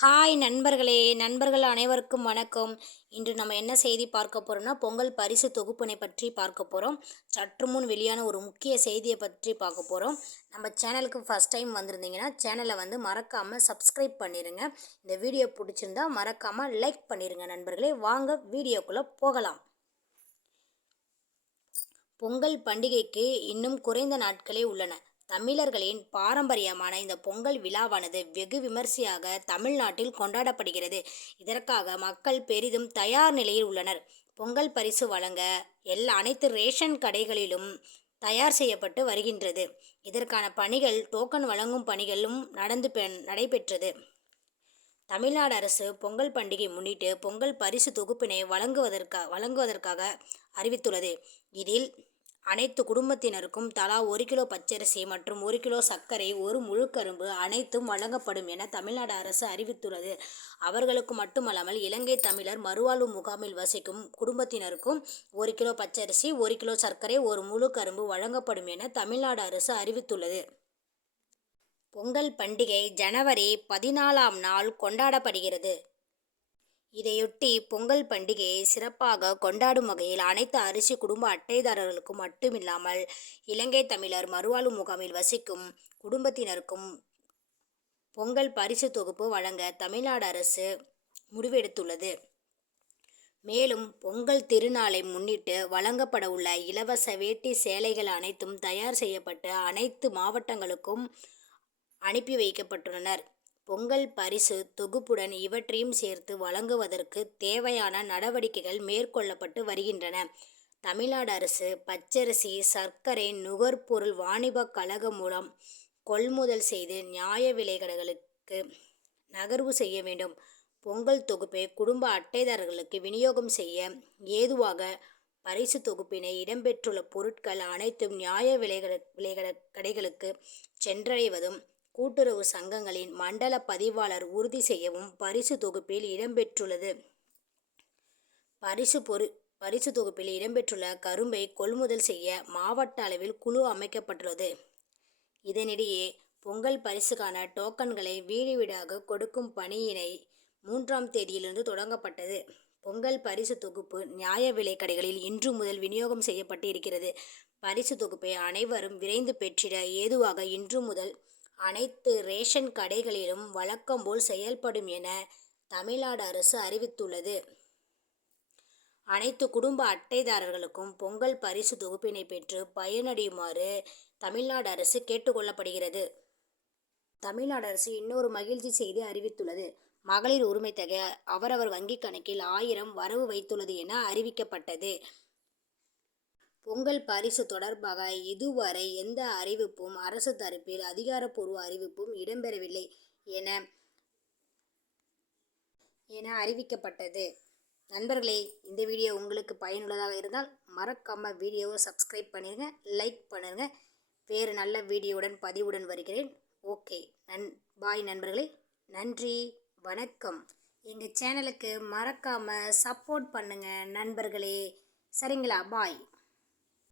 Hi நண்பர்களே. நண்பர்கள் அனைவருக்கும் வணக்கம். இன்று நம்ம என்ன செய்தி பார்க்க போகிறோம்னா பொங்கல் பரிசு தொகுப்பினை பற்றி பார்க்க போகிறோம் சற்று முன் வெளியான ஒரு முக்கிய செய்தியை பற்றி பார்க்க போகிறோம் நம்ம சேனலுக்கு ஃபஸ்ட் டைம் வந்திருந்தீங்கன்னா சேனலை வந்து மறக்காமல் சப்ஸ்கிரைப் பண்ணிடுங்க இந்த வீடியோ பிடிச்சிருந்தா மறக்காமல் லைக் பண்ணிடுங்க நண்பர்களே. வாங்க வீடியோக்குள்ளே போகலாம். பொங்கல் பண்டிகைக்கு இன்னும் குறைந்த நாட்களே உள்ளன. தமிழர்களின் பாரம்பரியமான இந்த பொங்கல் விழாவானது வெகு விமர்சையாக தமிழ்நாட்டில் கொண்டாடப்படுகிறது. இதற்காக மக்கள் பெரிதும் தயார் நிலையில் உள்ளனர். பொங்கல் பரிசு வழங்க எல்லா அனைத்து ரேஷன் கடைகளிலும் தயார் செய்யப்பட்டு வருகின்றது. இதற்கான பணிகள் டோக்கன் வழங்கும் பணிகளும் நடந்து நடைபெற்றது. தமிழ்நாடு அரசு பொங்கல் பண்டிகை முன்னிட்டு பொங்கல் பரிசு தொகுப்பினை வழங்குவதற்காக வழங்குவதற்காக அறிவித்துள்ளது. இதில் அனைத்து குடும்பத்தினருக்கும் தலா ஒரு கிலோ பச்சரிசி மற்றும் ஒரு கிலோ சர்க்கரை ஒரு முழு கரும்பு அனைத்தும் வழங்கப்படும் என தமிழ்நாடு அரசு அறிவித்துள்ளது. அவர்களுக்கு மட்டுமல்லாமல் இலங்கை தமிழர் மறுவாழ்வு முகாமில் வசிக்கும் குடும்பத்தினருக்கும் ஒரு கிலோ பச்சரிசி ஒரு கிலோ சர்க்கரை ஒரு முழு கரும்பு வழங்கப்படும் என தமிழ்நாடு அரசு அறிவித்துள்ளது. பொங்கல் பண்டிகை ஜனவரி பதினாலாம் நாள் கொண்டாடப்படுகிறது. இதையொட்டி பொங்கல் பண்டிகையை சிறப்பாக கொண்டாடும் வகையில் அனைத்து அரிசி குடும்ப அட்டைதாரர்களுக்கும் மட்டுமில்லாமல் இலங்கை தமிழர் மறுவாழ்வு முகாமில் வசிக்கும் குடும்பத்தினருக்கும் பொங்கல் பரிசு தொகுப்பு வழங்க தமிழ்நாடு அரசு முடிவெடுத்துள்ளது. மேலும் பொங்கல் திருநாளை முன்னிட்டு வழங்கப்பட உள்ள இலவச வேட்டி சேலைகள் அனைத்தும் தயார் செய்யப்பட்டு அனைத்து மாவட்டங்களுக்கும் அனுப்பி வைக்கப்பட்டுள்ளனர். பொங்கல் பரிசு தொகுப்புடன் இவற்றையும் சேர்த்து வழங்குவதற்கு தேவையான நடவடிக்கைகள் மேற்கொள்ளப்பட்டு வருகின்றன. தமிழ்நாடு அரசு பச்சரிசி சர்க்கரை நுகர்பொருள் வாணிப கழகம் மூலம் கொள்முதல் செய்து நியாய விலைகளுக்கு நகர்வு செய்ய வேண்டும். பொங்கல் தொகுப்பை குடும்ப அட்டைதாரர்களுக்கு விநியோகம் செய்ய ஏதுவாக பரிசு தொகுப்பினை இடம்பெற்றுள்ள பொருட்கள் அனைத்தும் நியாய விலைகள் விலைகள கடைகளுக்கு சென்றடைவதும் கூட்டுறவு சங்கங்களின் மண்டல பதிவாளர் உறுதி செய்யவும் பரிசு தொகுப்பில் இடம்பெற்றுள்ளது. பரிசு பொரு பரிசு தொகுப்பில் இடம்பெற்றுள்ள கரும்பை கொள்முதல் செய்ய மாவட்ட அளவில் குழு அமைக்கப்பட்டுள்ளது. இதனிடையே பொங்கல் பரிசுக்கான டோக்கன்களை வீடு வீடாக கொடுக்கும் பணியினை மூன்றாம் தேதியிலிருந்து தொடங்கப்பட்டது. பொங்கல் பரிசு தொகுப்பு நியாய விலை கடைகளில் இன்று முதல் விநியோகம் செய்யப்பட்டு இருக்கிறது பரிசு தொகுப்பை அனைவரும் விரைந்து பெற்றிட ஏதுவாக இன்று முதல் அனைத்து ரேஷன் கடைகளிலும் வழக்கம் போல் செயல்படும் என தமிழ்நாடு அரசு அறிவித்துள்ளது. அனைத்து குடும்ப அட்டைதாரர்களுக்கும் பொங்கல் பரிசு தொகுப்பினை பெற்று பயனடையுமாறு தமிழ்நாடு அரசு கேட்டுக்கொள்ளப்படுகிறது. தமிழ்நாடு அரசு இன்னொரு மகிழ்ச்சி செய்தி அறிவித்துள்ளது. மகளிர் உரிமை தொகை அவரவர் வங்கிக் கணக்கில் ஆயிரம் வரவு வைத்துள்ளது என அறிவிக்கப்பட்டது. பொங்கல் பரிசு தொடர்பாக இதுவரை எந்த அறிவிப்பும் அரசு தரப்பில் அதிகாரப்பூர்வ அறிவிப்பும் இடம்பெறவில்லை என என அறிவிக்கப்பட்டது. நண்பர்களே இந்த வீடியோ உங்களுக்கு பயனுள்ளதாக இருந்தால் மறக்காமல் வீடியோவை சப்ஸ்கிரைப் பண்ணிடுங்க லைக் பண்ணுங்கள் வேறு நல்ல வீடியோவுடன் பதிவுடன் வருகிறேன். ஓகே நன் பாய் நண்பர்களே நன்றி வணக்கம். எங்கள் சேனலுக்கு மறக்காமல் சப்போர்ட் பண்ணுங்கள் நண்பர்களே. சரிங்களா பாய்.